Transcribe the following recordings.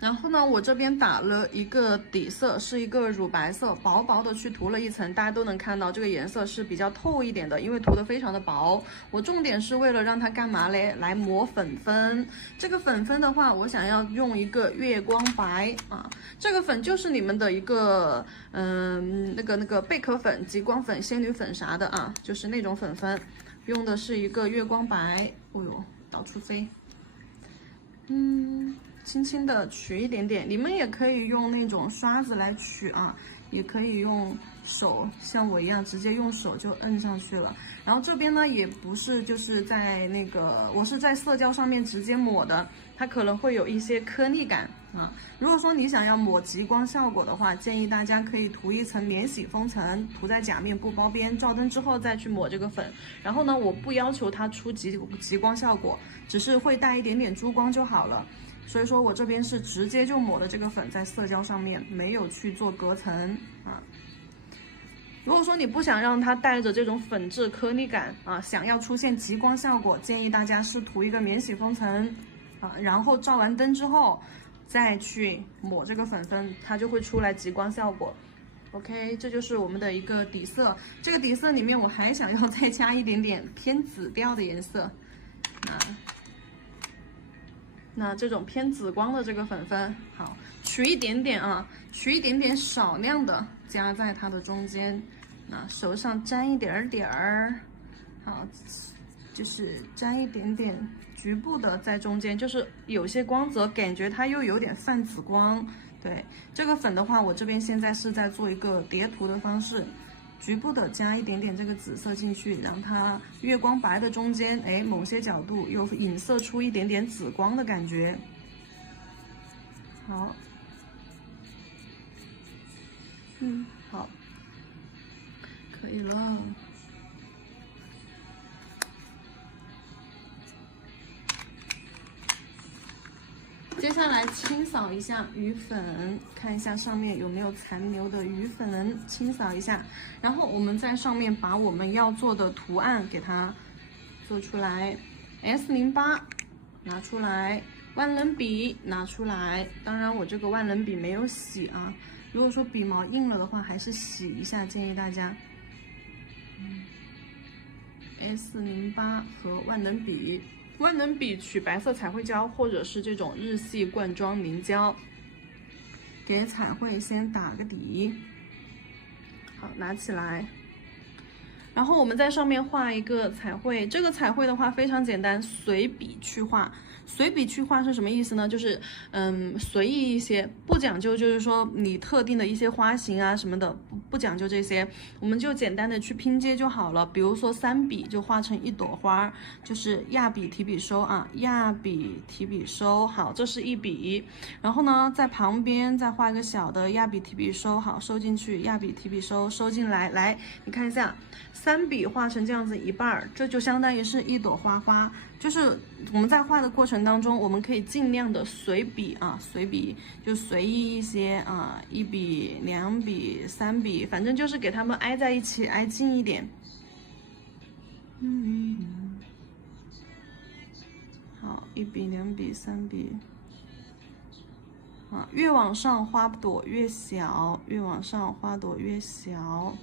然后呢，我这边打了一个底色，是一个乳白色，薄薄的去涂了一层，大家都能看到这个颜色是比较透一点的，因为涂的非常的薄。我重点是为了让它干嘛嘞？来抹粉分。这个粉分的话，我想要用一个月光白啊，这个粉就是你们的一个那个贝壳粉、极光粉、仙女粉啥的啊，就是那种粉分，用的是一个月光白。哦呦，到处飞。轻轻的取一点点，你们也可以用那种刷子来取啊，也可以用手，像我一样直接用手就摁上去了。然后这边呢，也不是就是在那个，我是在色胶上面直接抹的，它可能会有一些颗粒感啊。如果说你想要抹极光效果的话，建议大家可以涂一层免洗封层，涂在假面不包边，照灯之后再去抹这个粉。然后呢，我不要求它出极光效果，只是会带一点点珠光就好了。所以说我这边是直接就抹的这个粉在色胶上面，没有去做隔层啊。如果说你不想让它带着这种粉质颗粒感啊，想要出现极光效果，建议大家是涂一个免洗封层啊，然后照完灯之后再去抹这个粉分，它就会出来极光效果。OK， 这就是我们的一个底色。这个底色里面我还想要再加一点点偏紫调的颜色啊。那这种偏紫光的这个粉分，好，取一点点啊，取一点点少量的加在它的中间，那手上沾一点点儿，好，就是沾一点点局部的在中间，就是有些光泽，感觉它又有点泛紫光。对，这个粉的话，我这边现在是在做一个叠涂的方式。局部的加一点点这个紫色进去，让它月光白的中间，哎，某些角度又影射出一点点紫光的感觉。好，好，可以了。接下来清扫一下余粉，看一下上面有没有残留的余粉，清扫一下。然后我们在上面把我们要做的图案给它做出来。S08拿出来，万能笔拿出来。当然我这个万能笔没有洗啊，如果说笔毛硬了的话，还是洗一下，建议大家。S08和万能笔。万能笔取白色彩绘胶，或者是这种日系罐装凝胶，给彩绘先打个底。好，拿起来，然后我们在上面画一个彩绘。这个彩绘的话非常简单，随笔去画。随笔去画是什么意思呢？就是随意一些，不讲究，就是说你特定的一些花型啊什么的，不讲究这些，我们就简单的去拼接就好了。比如说3笔就画成一朵花，就是压笔提笔收啊，压笔提笔收。好，这是一笔。然后呢，在旁边再画一个小的压笔提笔收，好，收进去，压笔提笔收，收进来。来，你看一下，3笔画成这样子一半，这就相当于是一朵花花。就是我们在画的过程当中，我们可以尽量的随笔啊，随笔就随意一些啊，1笔、2笔、3笔，反正就是给它们挨在一起，挨近一点。好，1笔、2笔、3笔。啊，越往上花朵越小，越往上花朵越小。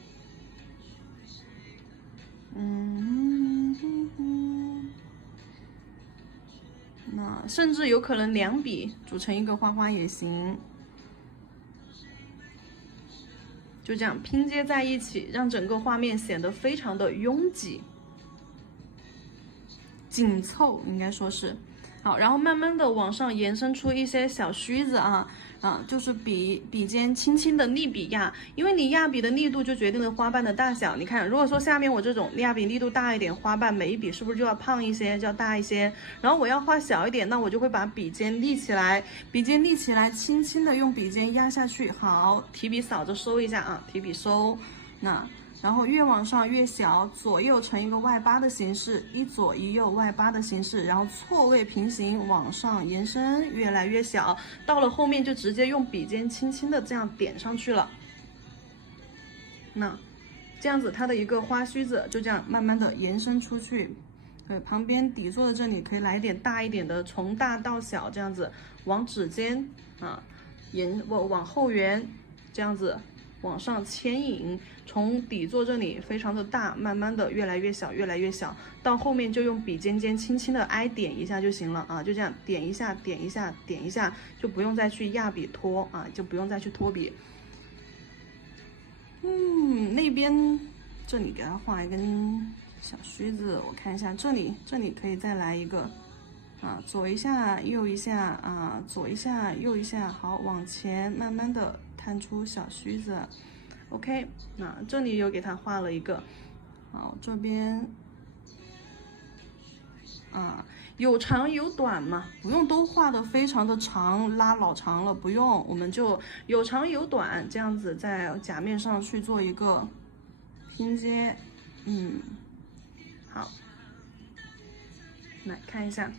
那甚至有可能2笔组成一个花花也行，就这样拼接在一起，让整个画面显得非常的拥挤、紧凑，应该说是。好，然后慢慢的往上延伸出一些小须子啊，就是笔尖轻轻的力笔压，因为你压笔的力度就决定了花瓣的大小。你看，如果说下面我这种压笔力度大一点，花瓣每一笔是不是就要胖一些，就要大一些？然后我要画小一点，那我就会把笔尖立起来，笔尖立起来，轻轻的用笔尖压下去。好，提笔扫着收一下啊，提笔收，然后越往上越小，左右成一个外八的形式，一左一右外八的形式，然后错位平行往上延伸，越来越小，到了后面就直接用笔尖轻轻的这样点上去了。那这样子它的一个花须子就这样慢慢的延伸出去。对，旁边底座的这里可以来点大一点的，从大到小这样子，往指尖啊，往后缘这样子往上牵引，从底座这里非常的大，慢慢的越来越小，越来越小，到后面就用笔尖尖轻轻的挨点一下就行了啊，就这样点一下，点一下，点一下，就不用再去压笔拖啊，就不用再去拖笔。那边这里给它画一根小须子，我看一下这里可以再来一个啊，左一下右一下啊，左一下右一下，好，往前慢慢的探出小须子。OK， 那这里又给它画了一个，好，这边啊有长有短嘛，不用都画的非常的长，拉老长了，不用，我们就有长有短，这样子在甲面上去做一个拼接。好，来看一下，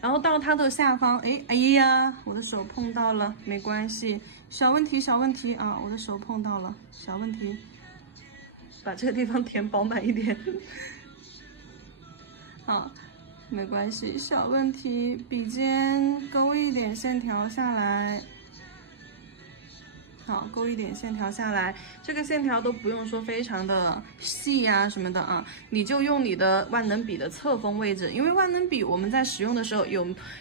然后到它的下方，哎呀，我的手碰到了，没关系，小问题啊，我的手碰到了，小问题，把这个地方填饱满一点。好，没关系，小问题，笔尖勾一点线条下来。好，勾一点线条下来，这个线条都不用说非常的细呀什么的啊，你就用你的万能笔的侧锋位置，因为万能笔我们在使用的时候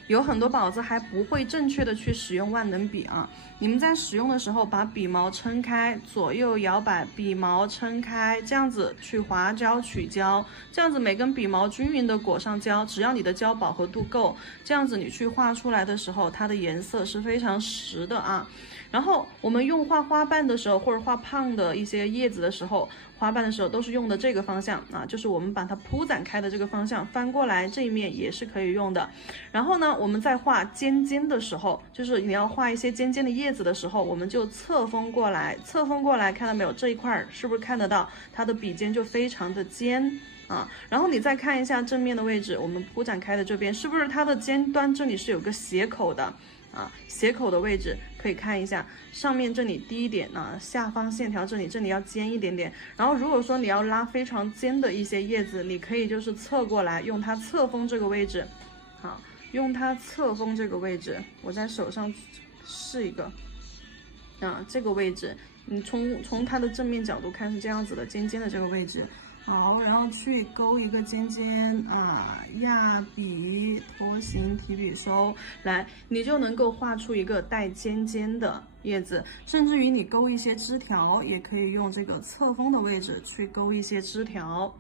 有很多宝子还不会正确的去使用万能笔啊，你们在使用的时候把笔毛撑开，左右摇摆，笔毛撑开，这样子去划胶取胶，这样子每根笔毛均匀的裹上胶，只要你的胶饱和度够，这样子你去画出来的时候，它的颜色是非常实的啊。然后我们用画花瓣的时候，或者画胖的一些叶子的时候，花瓣的时候都是用的这个方向啊，就是我们把它铺展开的这个方向，翻过来这一面也是可以用的。然后呢，我们在画尖尖的时候，就是你要画一些尖尖的叶子的时候，我们就侧锋过来，看到没有？这一块是不是看得到它的笔尖就非常的尖啊？然后你再看一下正面的位置，我们铺展开的这边是不是它的尖端这里是有个斜口的？啊，斜口的位置可以看一下，上面这里低一点啊，下方线条这里要尖一点点。然后如果说你要拉非常尖的一些叶子，你可以就是侧过来，用它侧锋这个位置，好，用它侧锋这个位置，我在手上试一个，啊，这个位置，你从它的正面角度看是这样子的，尖尖的这个位置。好，然后去勾一个尖尖啊，压笔拖形提笔收，来，你就能够画出一个带尖尖的叶子，甚至于你勾一些枝条，也可以用这个侧锋的位置去勾一些枝条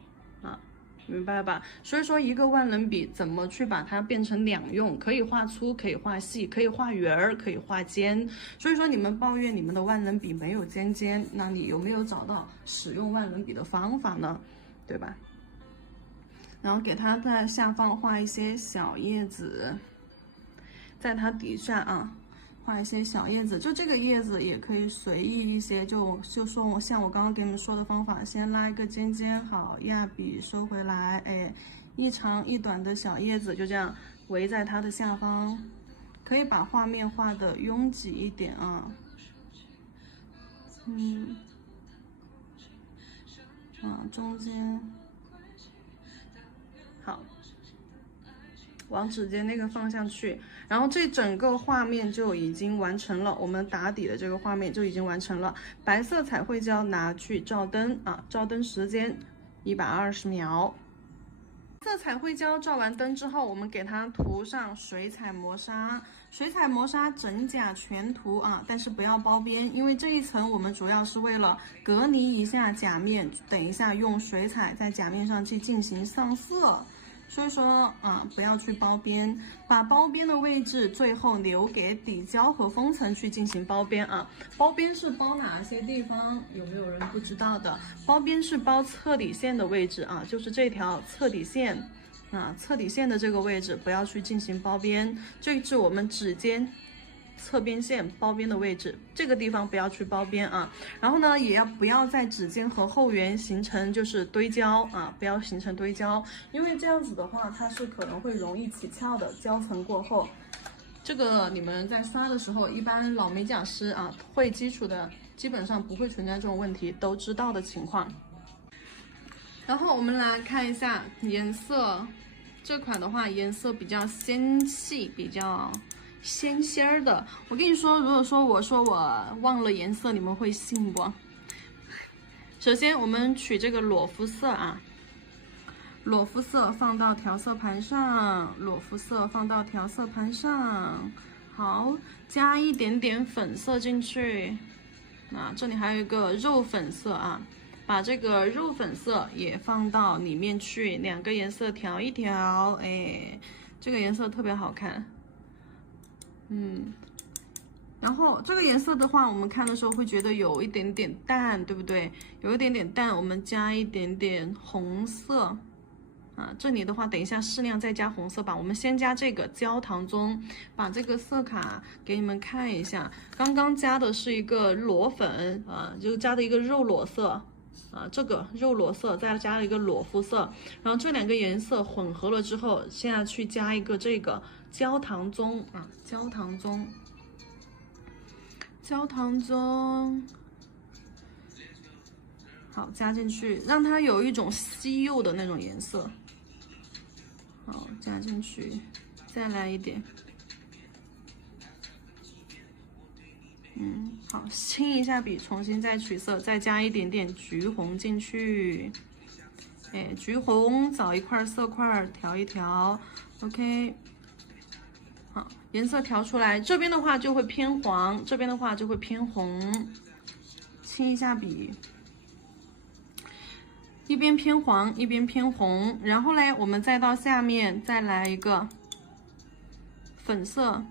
啊，明白吧？所以说一个万能笔怎么去把它变成两用，可以画粗，可以画细，可以画圆儿，可以画尖。所以说你们抱怨你们的万能笔没有尖尖，那你有没有找到使用万能笔的方法呢？对吧？然后给它在下方画一些小叶子，在它底下啊画一些小叶子，就这个叶子也可以随意一些，就说像我刚刚给你们说的方法，先拉一个尖尖，好，压笔收回来，哎，一长一短的小叶子就这样围在它的下方，可以把画面画的拥挤一点啊，中间好，往指尖那个方向去，然后这整个画面就已经完成了，我们打底的这个画面就已经完成了。白色彩绘胶拿去照灯啊，照灯时间120秒。色彩绘胶照完灯之后，我们给它涂上水彩磨砂，水彩磨砂整甲全涂啊，但是不要包边，因为这一层我们主要是为了隔离一下甲面，等一下用水彩在甲面上去进行上色。所以说啊，不要去包边，把包边的位置最后留给底胶和封层去进行包边啊。包边是包哪些地方？有没有人不知道的？包边是包侧底线的位置啊，就是这条侧底线啊，侧底线的这个位置不要去进行包边，这是我们指尖侧边线包边的位置，这个地方不要去包边啊。然后呢，也不要在指尖和后缘形成就是堆胶啊，不要形成堆胶，因为这样子的话，它是可能会容易起翘的。胶层过后，这个你们在刷的时候，一般老美甲师啊，会基础的基本上不会存在这种问题，都知道的情况。然后我们来看一下颜色，这款的话颜色比较纤细，比较鲜鲜儿的。我跟你说，如果说我说我忘了颜色，你们会信不？首先我们取这个裸肤色啊，裸肤色放到调色盘上，裸肤色放到调色盘上。好，加一点点粉色进去。那这里还有一个肉粉色啊。把这个肉粉色也放到里面去，两个颜色调一调，哎，这个颜色特别好看，然后这个颜色的话，我们看的时候会觉得有一点点淡，对不对？有一点点淡，我们加一点点红色，啊，这里的话，等一下适量再加红色吧。我们先加这个焦糖棕，把这个色卡给你们看一下。刚刚加的是一个裸粉，就加的一个肉裸色。这个肉裸色再加了一个裸肤色，然后这两个颜色混合了之后，现在去加一个这个焦糖棕啊，焦糖棕，好加进去，让它有一种西柚的那种颜色。好，加进去，再来一点。好，清一下笔，重新再取色，再加一点点橘红进去。哎，橘红找一块色块调一调 ，OK。好，颜色调出来，这边的话就会偏黄，这边的话就会偏红。清一下笔，一边偏黄，一边偏红。然后嘞，我们再到下面再来一个粉色。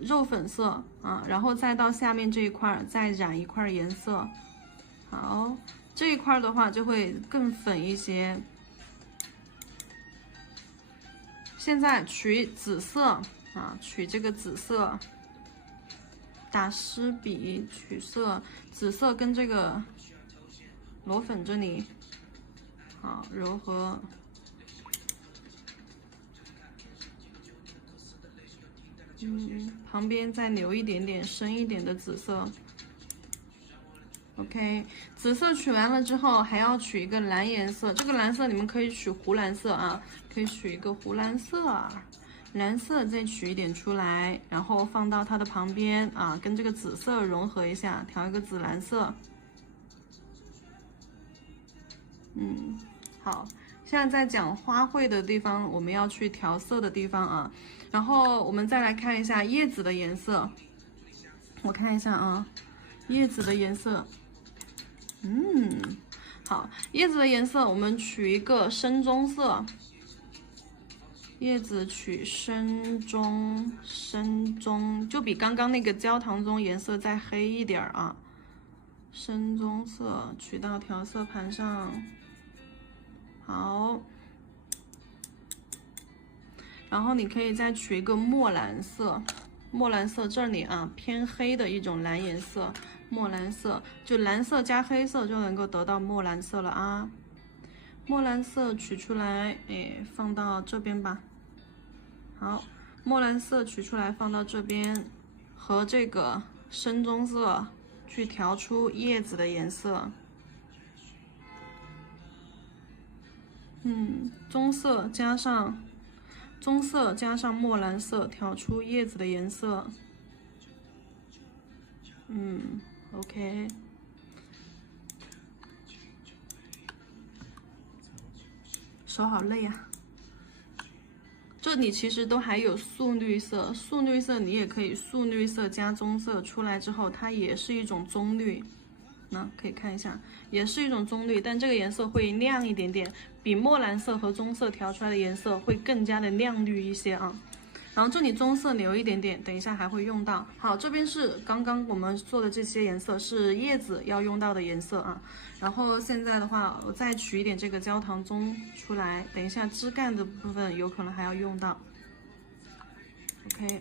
肉粉色啊，然后再到下面这一块再染一块颜色，好，这一块的话就会更粉一些。现在取紫色啊，取这个紫色，打湿笔取色，紫色跟这个裸粉这里，好柔和。旁边再留一点点深一点的紫色。OK， 紫色取完了之后，还要取一个蓝颜色。这个蓝色你们可以取湖蓝色啊，可以取一个湖蓝色，蓝色再取一点出来，然后放到它的旁边啊，跟这个紫色融合一下，调一个紫蓝色。好。现在在讲花卉的地方，我们要去调色的地方啊。然后我们再来看一下叶子的颜色，我看一下啊，叶子的颜色，好，叶子的颜色我们取一个深棕色，叶子取深棕，就比刚刚那个焦糖棕颜色再黑一点啊。深棕色取到调色盘上。好，然后你可以再取一个墨蓝色，墨蓝色这里啊偏黑的一种蓝颜色，墨蓝色就蓝色加黑色就能够得到墨蓝色了啊。墨蓝色取出来，哎，放到这边吧。好，墨蓝色取出来放到这边，和这个深棕色去调出叶子的颜色。棕色加上墨蓝色，调出叶子的颜色。OK。手好累呀。这里其实都还有素绿色，素绿色你也可以素绿色加棕色出来之后，它也是一种棕绿。那可以看一下，也是一种棕绿，但这个颜色会亮一点点，比墨蓝色和棕色调出来的颜色会更加的亮绿一些啊。然后这里棕色留一点点，等一下还会用到。好，这边是刚刚我们做的这些颜色是叶子要用到的颜色啊。然后现在的话，我再取一点这个焦糖棕出来，等一下枝干的部分有可能还要用到。OK。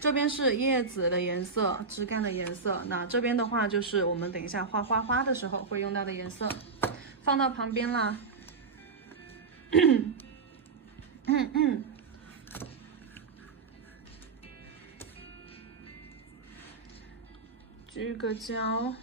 这边是叶子的颜色，枝干的颜色。那这边的话就是我们等一下画花花的时候会用到的颜色，放到旁边啦。聚个焦，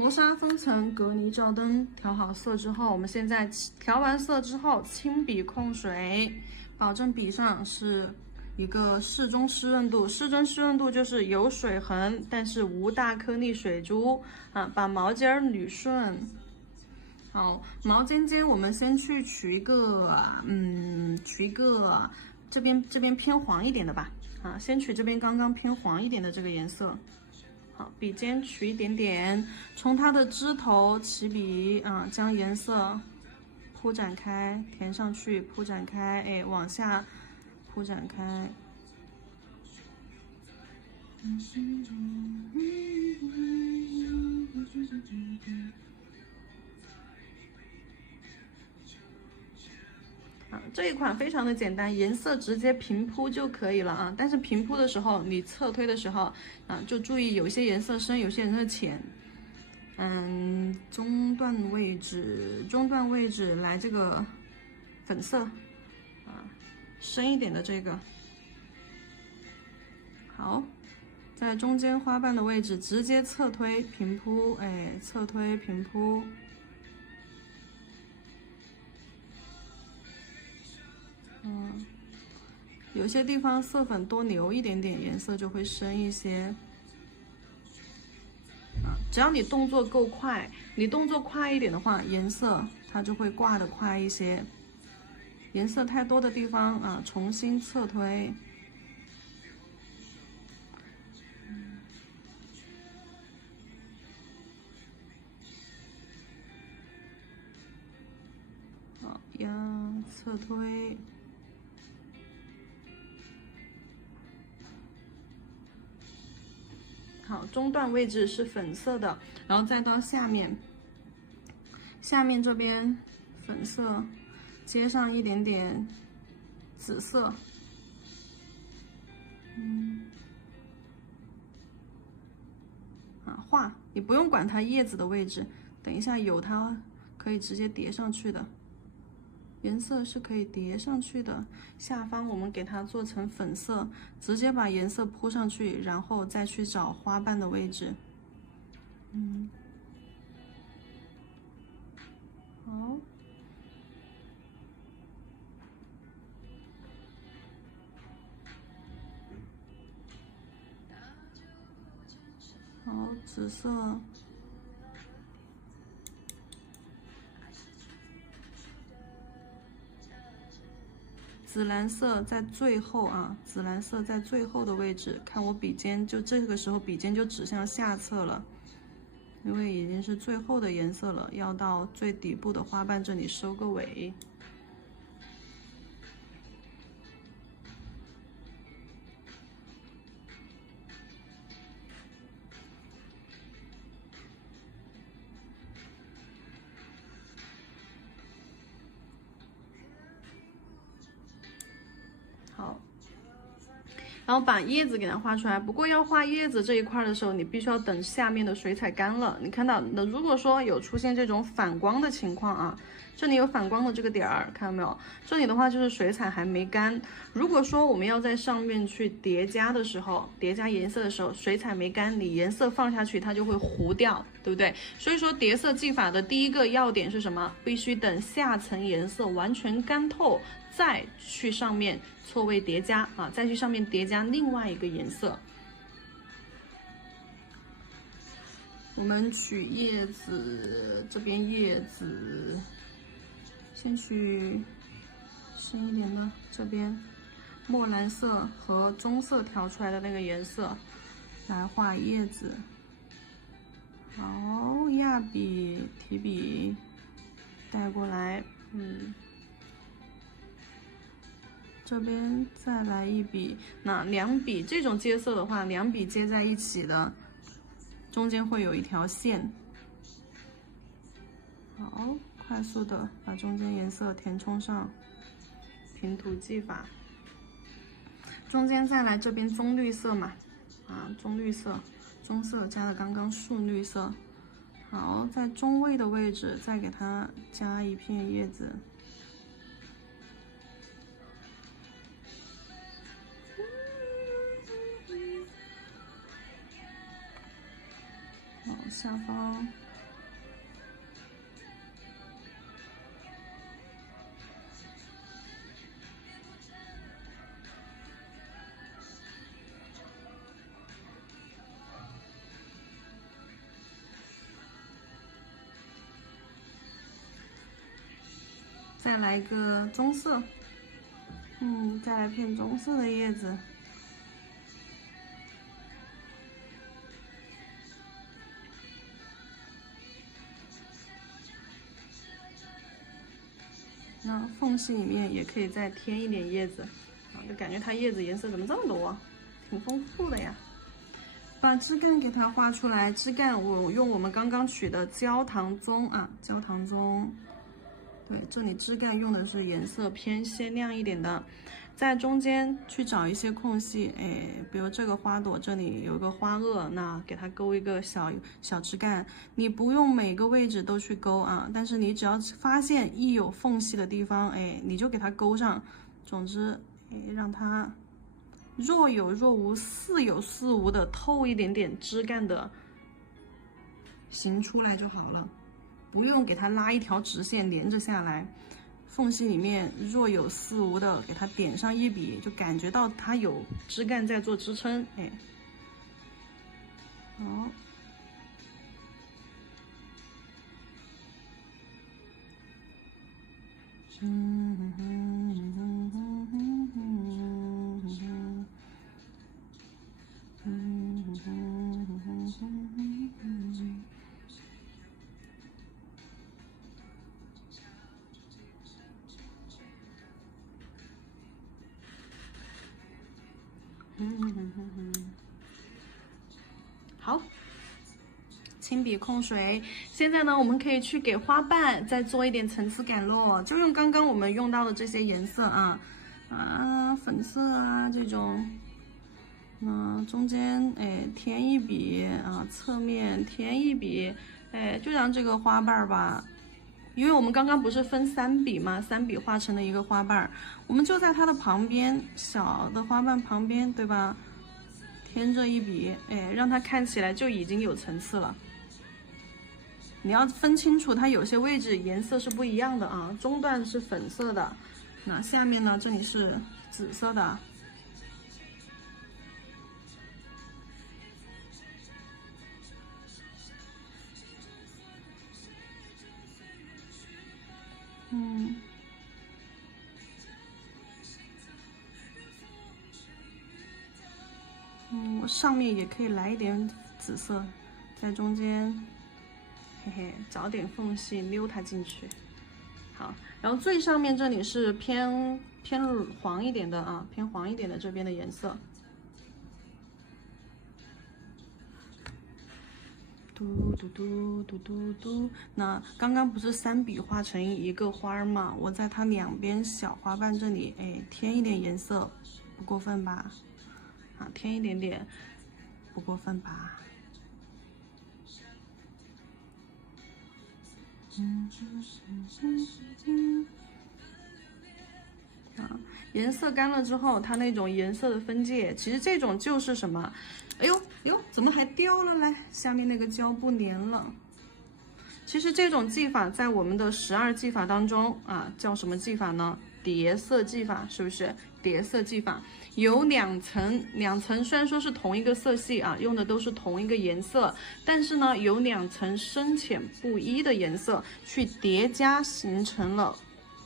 磨砂分层隔离照灯，调好色之后，我们现在调完色之后，轻笔控水，保证笔上是一个适中湿润度。适中湿润度就是有水痕，但是无大颗粒水珠啊。把毛尖捋顺。好，毛尖尖我们先去取一个，这边偏黄一点的吧。啊，先取这边刚刚偏黄一点的这个颜色。好，笔尖取一点点，从它的枝头起笔啊，将颜色铺展开，填上去，铺展开，哎，往下铺展开。这一款非常的简单，颜色直接平铺就可以了啊。但是平铺的时候，你侧推的时候啊，就注意有些颜色深，有些颜色浅。中段位置来这个粉色啊，深一点的这个。好，在中间花瓣的位置直接侧推平铺，哎，侧推平铺。有些地方色粉多留一点点，颜色就会深一些。只要你动作够快，你动作快一点的话，颜色它就会挂得快一些。颜色太多的地方啊，重新侧推。好呀，侧推。好，中段位置是粉色的，然后再到下面这边粉色，接上一点点紫色，画你不用管它叶子的位置，等一下有它可以直接叠上去的，颜色是可以叠上去的。下方我们给它做成粉色，直接把颜色铺上去，然后再去找花瓣的位置。好。好，紫色。紫蓝色在最后啊，紫蓝色在最后的位置，看我笔尖，就这个时候笔尖就指向下侧了，因为已经是最后的颜色了，要到最底部的花瓣这里收个尾。好，然后把叶子给它画出来。不过要画叶子这一块的时候，你必须要等下面的水彩干了。你看到，那如果说有出现这种反光的情况啊，这里有反光的这个点儿，看到没有？这里的话就是水彩还没干。如果说我们要在上面去叠加的时候，叠加颜色的时候，水彩没干，你颜色放下去，它就会糊掉，对不对？所以说叠色技法的第一个要点是什么？必须等下层颜色完全干透，再去上面错位叠加啊，再去上面叠加另外一个颜色。我们取叶子，这边叶子，先取深一点的这边墨蓝色和棕色调出来的那个颜色来画叶子。好，压笔提笔带过来，这边再来一笔。那两笔这种接色的话，两笔接在一起的，中间会有一条线。好，快速的把中间颜色填充上，平涂技法。中间再来这边棕绿色嘛，棕绿色，棕色加了刚刚树绿色。好，在中位的位置再给它加一片叶子。好，下方再来一个棕色，再来片棕色的叶子。那缝隙里面也可以再添一点叶子，就感觉它叶子颜色怎么这么多，挺丰富的呀。把枝干给它画出来，枝干我用我们刚刚取的焦糖棕焦糖棕。对，这里枝干用的是颜色偏鲜亮一点的，在中间去找一些空隙，比如这个花朵这里有一个花萼，那给它勾一个小枝干。你不用每个位置都去勾但是你只要发现一有缝隙的地方，你就给它勾上。总之，让它若有若无、似有似无的透一点点枝干的形出来就好了。不用给它拉一条直线连着下来，缝隙里面若有似无的给它点上一笔，就感觉到它有枝干在做支撑，好。好，亲笔控水。现在呢，我们可以去给花瓣再做一点层次感咯，就用刚刚我们用到的这些颜色粉色这种，中间添一笔侧面添一笔，就让这个花瓣吧。因为我们刚刚不是分3笔嘛，3笔画成了一个花瓣，我们就在它的旁边，小的花瓣旁边，对吧？添这一笔，让它看起来就已经有层次了。你要分清楚，它有些位置颜色是不一样的中段是粉色的，那下面呢，这里是紫色的。我上面也可以来一点紫色，在中间，找点缝隙溜它进去。好，然后最上面这里是偏黄一点的偏黄一点的这边的颜色。嘟嘟嘟嘟嘟嘟，那刚刚不是3笔画成一个花吗？我在它两边小花瓣这里，添一点颜色，不过分吧？添一点点，不过分吧？颜色干了之后，它那种颜色的分界，其实这种就是什么？哎呦，怎么还掉了嘞？下面那个胶布粘了。其实这种技法在我们的12技法当中叫什么技法呢？叠色技法，是不是？叠色技法有2层，虽然说是同一个色系用的都是同一个颜色，但是呢，有2层深浅不一的颜色去叠加，形成了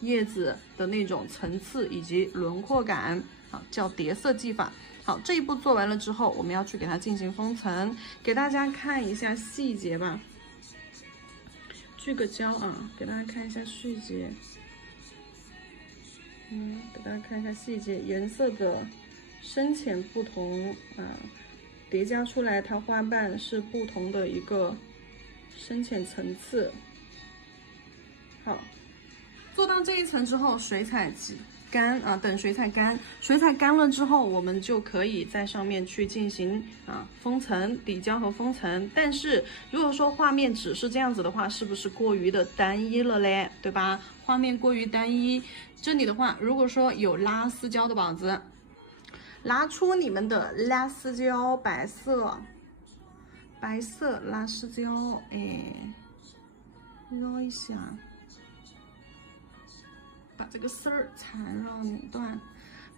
叶子的那种层次以及轮廓感，叫叠色技法。好，这一步做完了之后，我们要去给它进行封层，给大家看一下细节吧。聚个焦给大家看一下细节。给大家看一下细节，颜色的深浅不同叠加出来，它花瓣是不同的一个深浅层次。好，做到这一层之后，水彩干等水彩干，水彩干了之后，我们就可以在上面去进行封层、底胶和封层。但是如果说画面只是这样子的话，是不是过于的单一了嘞？对吧？画面过于单一，这里的话，如果说有拉丝胶的宝子，拿出你们的拉丝胶，白色拉丝胶，绕一下。把这个丝儿缠绕拧断，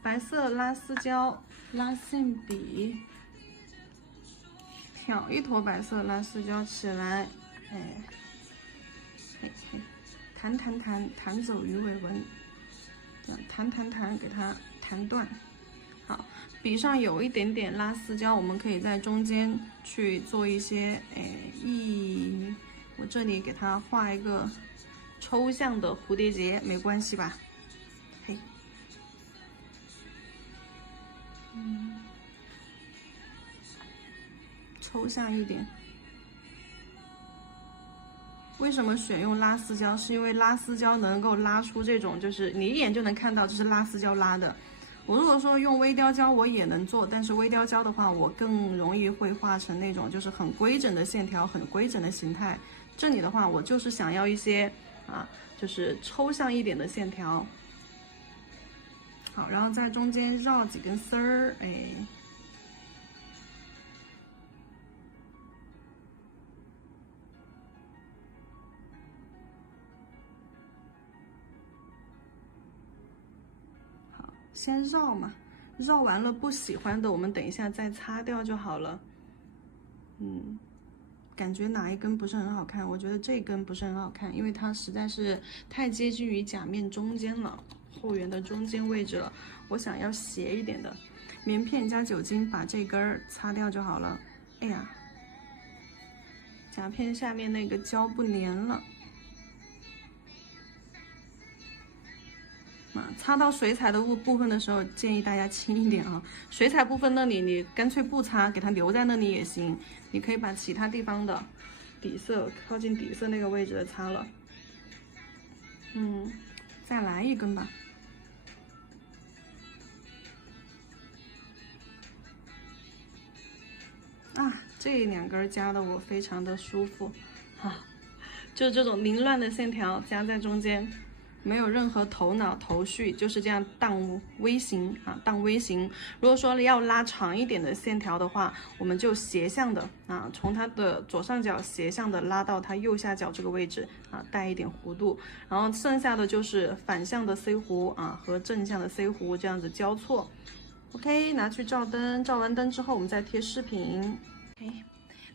白色拉丝胶，拉线笔，挑一坨白色拉丝胶起来，弹走鱼尾纹，这样弹给它弹断。好，笔上有一点点拉丝胶，我们可以在中间去做一些，我这里给它画一个抽象的蝴蝶结，没关系吧？嘿，抽象一点。为什么选用拉丝胶？是因为拉丝胶能够拉出这种，就是你一眼就能看到这是拉丝胶拉的。我如果说用微雕胶，我也能做，但是微雕胶的话，我更容易会画成那种就是很规整的线条，很规整的形态。这里的话，我就是想要一些就是抽象一点的线条。好，然后在中间绕几根丝儿，先绕嘛，绕完了不喜欢的，我们等一下再擦掉就好了。感觉哪一根不是很好看？我觉得这根不是很好看，因为它实在是太接近于甲面中间了，后缘的中间位置了。我想要斜一点的，棉片加酒精把这根儿擦掉就好了。哎呀，甲片下面那个胶不粘了。擦到水彩的部分的时候，建议大家轻一点啊。水彩部分那里你干脆不擦，给它留在那里也行。你可以把其他地方的底色靠近底色那个位置的擦了。再来一根吧。这两根夹的我非常的舒服就这种凌乱的线条夹在中间。没有任何头脑头绪，就是这样荡微型荡微型。如果说要拉长一点的线条的话，我们就斜向的从它的左上角斜向的拉到它右下角这个位置带一点弧度，然后剩下的就是反向的 C 弧和正向的 C 弧这样子交错。OK， 拿去照灯，照完灯之后我们再贴饰品。OK，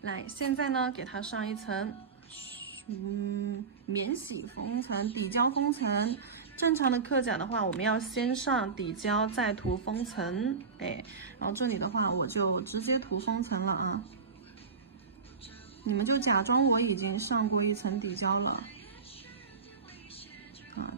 来，现在呢给它上一层。免洗封层、底胶封层。正常的刻甲的话，我们要先上底胶，再涂封层。然后这里的话，我就直接涂封层了你们就假装我已经上过一层底胶了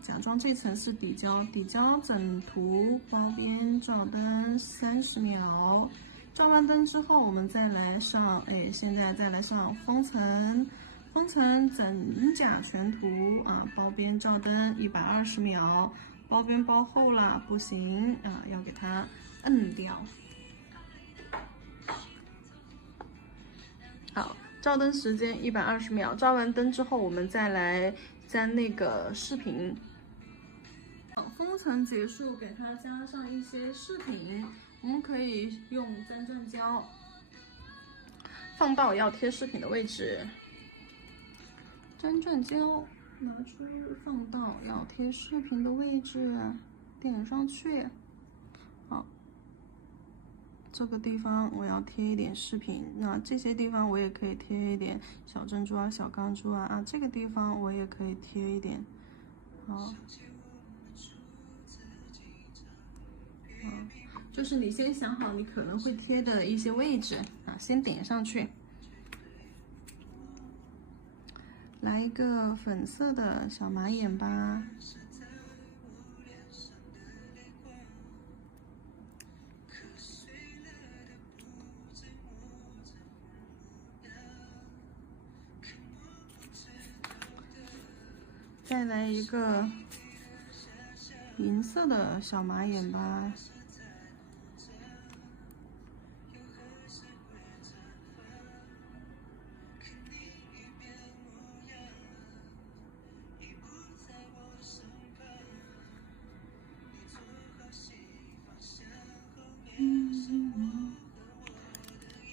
假装这层是底胶，底胶整涂包边照灯30秒。照完灯之后，我们再来上，现在再来上封层。封层整甲全涂包边照灯120秒，包边包厚了不行要给它摁掉。好，照灯时间120秒，照完灯之后我们再来粘那个饰品。封层结束，给它加上一些饰品，我们可以用粘钻胶放到要贴饰品的位置。粘钻胶拿出放到要贴饰品的位置，点上去。好，这个地方我要贴一点饰品，那这些地方我也可以贴一点小珍珠小钢珠这个地方我也可以贴一点。好，就是你先想好你可能会贴的一些位置先点上去。来一个粉色的小马眼吧。再来一个银色的小马眼吧。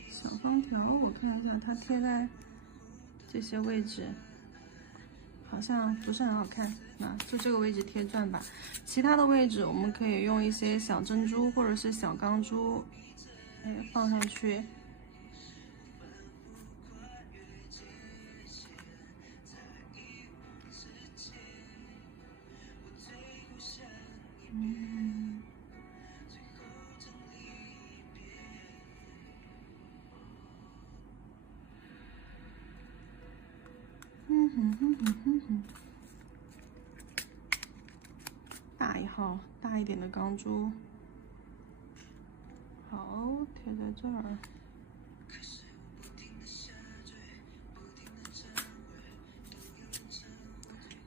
小方条，我看一下，它贴在这些位置，好像不是很好看。就这个位置贴钻吧，其他的位置我们可以用一些小珍珠或者是小钢珠，放上去。大一号，大一点的钢珠。好，贴在这儿。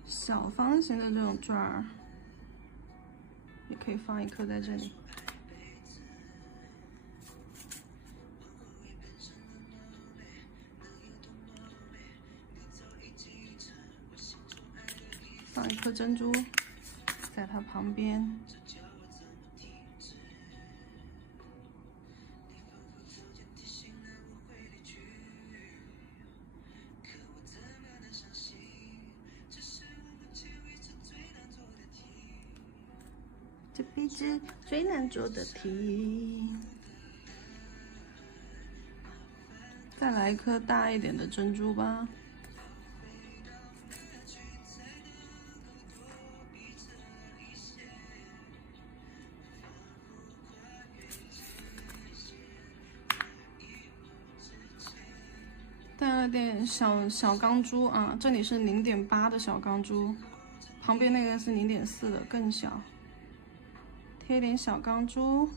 小方形的这种钻儿，也可以放一颗在这里。放一颗珍珠在它旁边。这辈子最难做的题。再来一颗大一点的珍珠吧。带了点小钢珠啊，这里是0.8的小钢珠，旁边那个是0.4的，更小。贴一点小钢珠。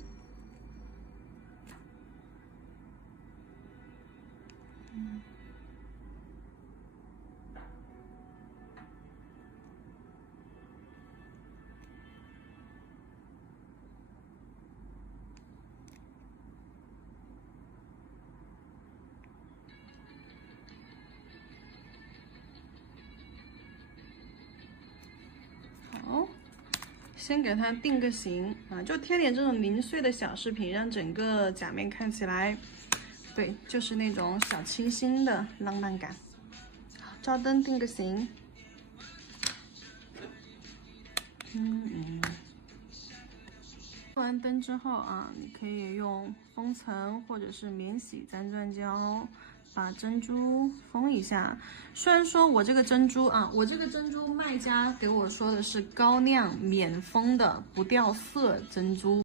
好，先给它定个型啊，就贴点这种零碎的小饰品，让整个假面看起来，对，就是那种小清新的浪漫感。好，照灯定个型。做完灯之后啊，你可以用封层或者是免洗粘钻胶把珍珠封一下。虽然说我这个珍珠啊，卖家给我说的是高亮免封的不掉色珍珠。